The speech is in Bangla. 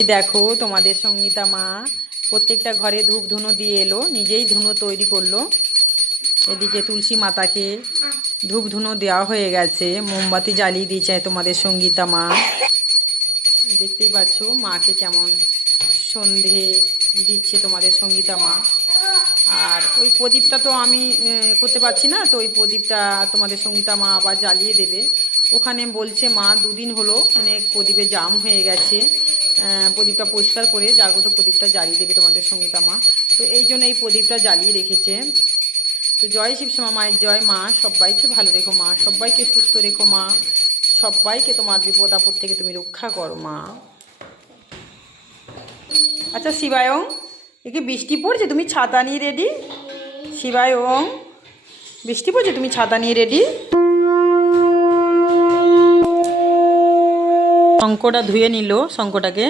দেখো তোমাদের সঙ্গীতা মা প্রত্যেকটা ঘরে ধূপ ধুনো দিয়ে এলো, নিজেই ধুনো তৈরি করলো। এদিকে তুলসী মাতাকে ধূপ ধুনো দেওয়া হয়ে গেছে, মোমবাতি জ্বালিয়ে দিয়েছে তোমাদের সঙ্গীতা মা। দেখতেই পাচ্ছ মাকে কেমন সন্ধে দিচ্ছে তোমাদের সঙ্গীতা মা। আর ওই প্রদীপটা তো আমি করতে পারছি না, তো ওই প্রদীপটা তোমাদের সঙ্গীতা মা আবার জ্বালিয়ে দেবে। ওখানে বলছে মা দুদিন হলো অনেক প্রদীপে জাম হয়ে গেছে, প্রদীপটা পরিষ্কার করে জাগ্রত প্রদীপটা জ্বালিয়ে দেবে তোমাদের সঙ্গীতা মা। তো এই জন্য এই প্রদীপটা জ্বালিয়ে রেখেছে। তো জয় শিবশ্যামা মায়ের জয়। মা সবাইকে ভালো রেখো মা, সবাইকে সুস্থ রেখো মা, সবাইকে তোমার বিপদ আপদ থেকে তুমি রক্ষা করো মা। আচ্ছা শিবায়ং, একে বৃষ্টি পড়ছে, তুমি ছাতা নিয়ে রেডি? শিবায়ং, বৃষ্টি পড়ছে, তুমি ছাতা নিয়ে রেডি? শঙ্কটা ধুয়ে নিল, শঙ্কটাকে